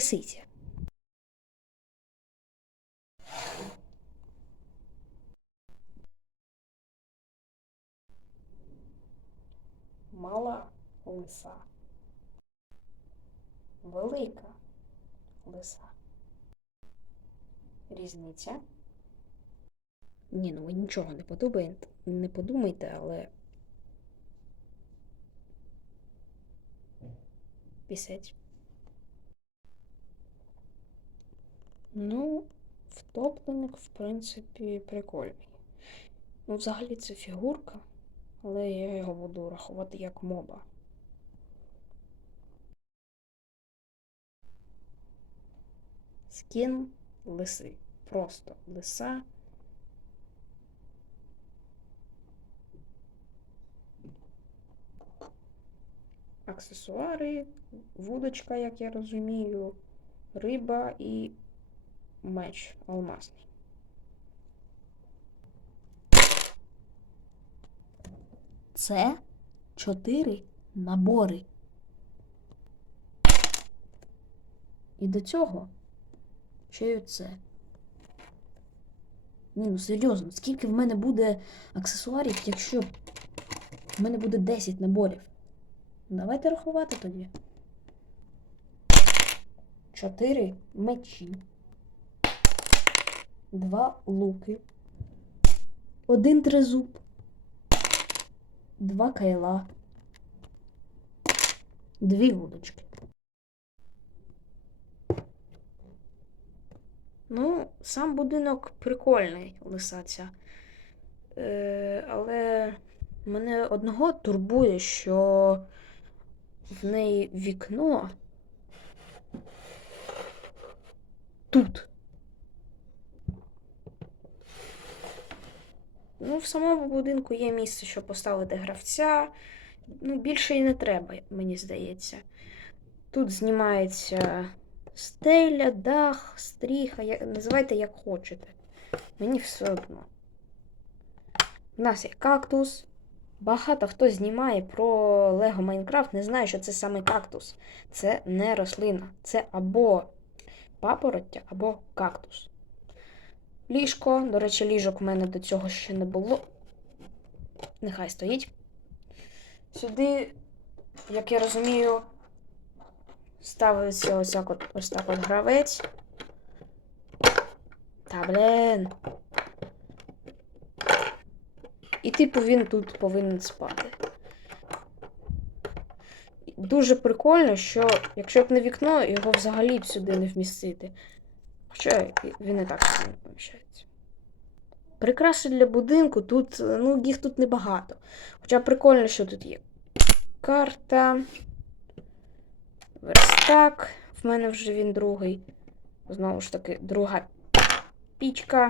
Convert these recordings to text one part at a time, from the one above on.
лисиця. Мала лиса. Велика лиса. Різниця. Ні, ну ви нічого не подумаєте, не подумайте, але. Пісець. Ну, втопленик, в принципі, прикольний. Ну, взагалі це фігурка, але я його буду рахувати як моба. Скін лиси. Просто лиса. Аксесуари, вудочка, як я розумію, риба і меч алмазний. Це чотири набори. І до цього ще й оце. Ні, ну серйозно, скільки в мене буде аксесуарів, якщо в мене буде 10 наборів? Давайте рахувати тоді. Чотири мечі. Два луки. Один тризуб. Два кайла. Дві вудочки. Ну, сам будинок прикольний, лисаця. Е, але мене одного турбує, що в неї вікно тут. Ну, в самому будинку є місце, щоб поставити гравця. Ну, більше і не треба, мені здається. Тут знімається стеля, дах, стріха, я- називайте як хочете. Мені все одно. У нас є кактус. Багато хто знімає про Лего Майнкрафт, не знає, що це саме кактус. Це не рослина. Це або папороття, або кактус. Ліжко. До речі, ліжок в мене до цього ще не було. Нехай стоїть. Сюди, як я розумію, ставиться ось так от, ось так от гравець. Та блін. І типу він тут повинен спати. Дуже прикольно, що якщо б не вікно, його взагалі б сюди не вмістити. Хоча він і так не поміщається. Прикраси для будинку тут, ну, їх тут небагато. Хоча прикольно, що тут є карта. Верстак. В мене вже він другий. Знову ж таки, друга пічка.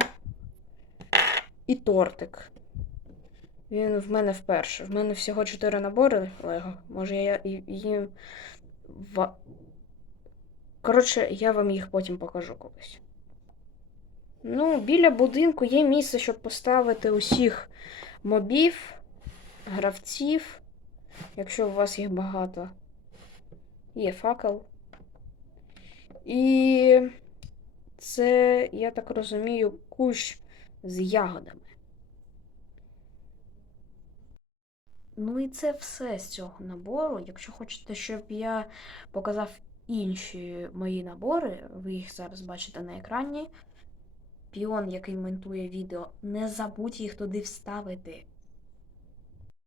І тортик. Він в мене вперше. В мене всього 4 набори Лего. Може, я їм. Коротше, я вам їх потім покажу колись. Ну, біля будинку є місце, щоб поставити усіх мобів, гравців, якщо у вас їх багато. Є факел. І це, я так розумію, кущ з ягодами. Ну і це все з цього набору. Якщо хочете, щоб я показав інші мої набори, ви їх зараз бачите на екрані. Піон, який монтує відео, не забудь їх туди вставити.